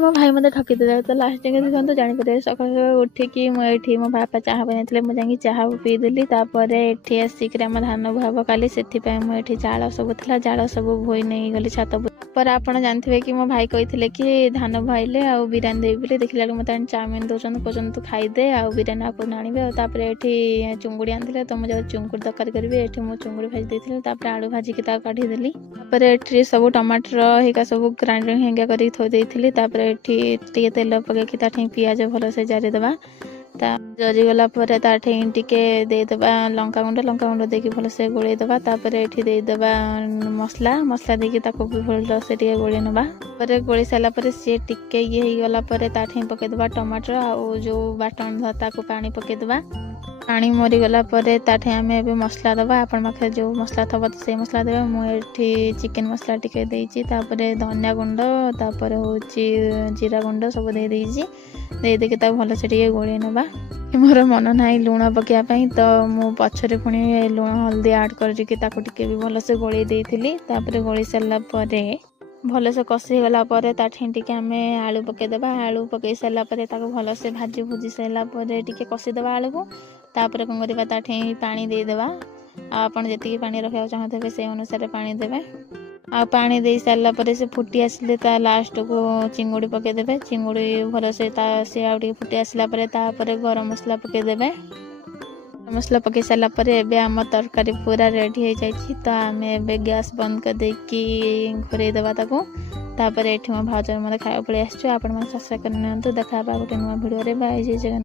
मो भाई मत ठकी देला तो लास्ट के देखो जापर सका उठिकी मुझे मो बापा चाह बनते मुझे चाह पीदेली ये आसिक आम धान भाव काली से मुझे जाल सब था जाल सब भोई नहीं गली छात पर आप जानते कि मो भाई कही कि धान भइले आ बिरियानी देवी बोली देखला मत चाउमिन दौरान कहते तू खाईदे आ बिरियानी आपको आने ये चुंगुड़ी आनी तो मुझे चुंगुड़ी तरकारी करी ये मुझे चुंगुड़ी भाजी देती आलू भाजिकी काढ़ीदेली ये सब टमाटर हिका सब ग्राइंडिंग हेंगा कर थोड़ी ये तेल पकई पियाज भलसे जारीदे जरीगला टिके देदेबा लंका गुंड देकी भलसे गोलेदेबा देदेबा मसला मसला देकी भलसे गोली नवा गोली सारापर सी टिके ये गला पकईदेबा टमाटर आ जो बाटन ताको पानी पकईदेबा पानी मरीगला आम ए मसला दबा आपण पाखे जो मसला थब तो से मसला देवा मुझे चिकेन मसला टिके धनिया गुंड हूँ जीरा गुंड सब देदेकी भलसे गोली नवा मोर मन ना लुण पकाइवाई तो मु पछरे पुणी लुण हल्दी आड करके भी भलसे गोली देती गोली सारापर भलसे कषीगला टे आम आलू पकईदेबा आलू पकई सारापर भलसे भाजी भुजी सारापर टे कषीदेवा आलू को तापर कौन करवा पानी देदेबा आपन जी पानी रखा चाहते से अनुसार पानी देवे आ पानी दे सारापर से फुटी आसिले लास्ट को चिंगुड़ी पकईदेवे चिंगुड़ी भलसे से आउ फुटी आसलापर गरम मसला पकईदेवे मसला पकई सारापर एबे आम तरकारी पूरा रेडी हो जाए तो आम ए गैस बंद कर देकी घोरईदेवा तापर ये मो भाज मत खाया पड़े आसो आप सब्सक्राइब कर देखा गोटे नुआ भिडियो बाय जय जगन्नाथ।